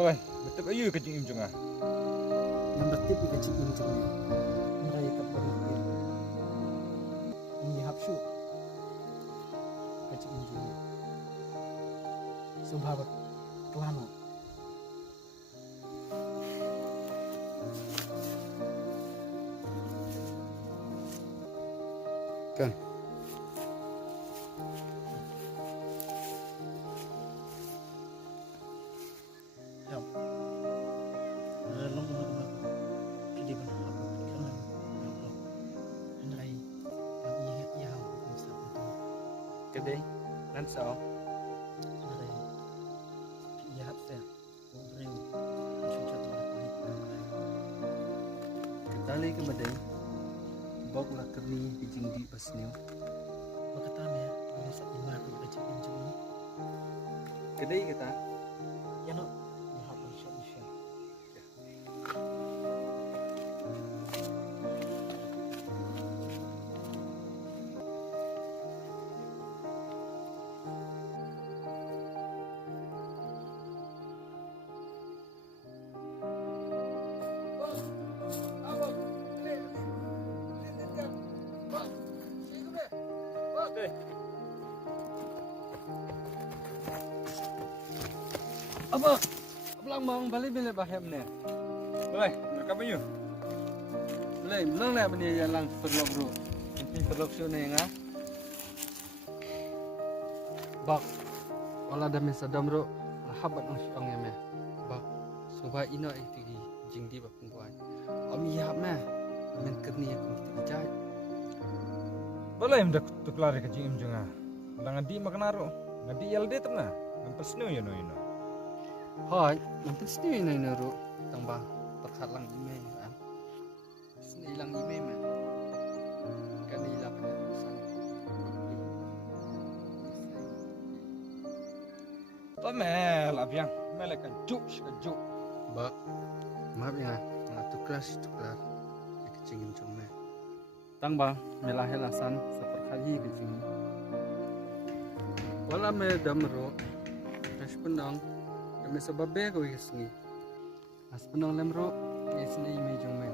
Oi, betul ayu kecing im junga. Yang bertip ika cik im junga. Meraya kabaripin. Umi hapsu. Kecik im junga. Subhabat kelana. Kan. Yap. Relong umur kidi berhap kanan yolok. Andai yang iya bisa untuk Kedai, nan sao. andai iya hapsa. Rew. Cuca tu baik. Ketali ke badai. Bok lah kerni bijing di basniu. Berkata ya, merusak iman ika cik im junga. Kedai kita. Ya no, ya hapun syabusya. Apa? Belang mang balik bila bahem ne. Oi, mereka ayu. Belai, belang lah bini yang lang perlok bro. Nanti perlok syu ne nga. Bak, wala dami sadam bro. Rahabat ng syong ya me. Bak, subha ino itu gi jing di bak pengbuan. Om iya me. Amin kerni aku kita bijak. Boleh im dak tuklar kecing im junga. Dangan di makanaro. Ngadi yal de tamna. Ngampas nu yo no ino. Hai, nanti sini ino ino ro. Tambah terhalang email kan. Sini hilang email me. Kan hilang pesan. Pamel abiang, mel kan juk. Bak, maaf ya, tukar. Kecingin cuma. Tang bang, melahir lasan seperkali kecing. Wala me damro, as penang, kami sebab bego isni. As penang lemro, isni ime cuma.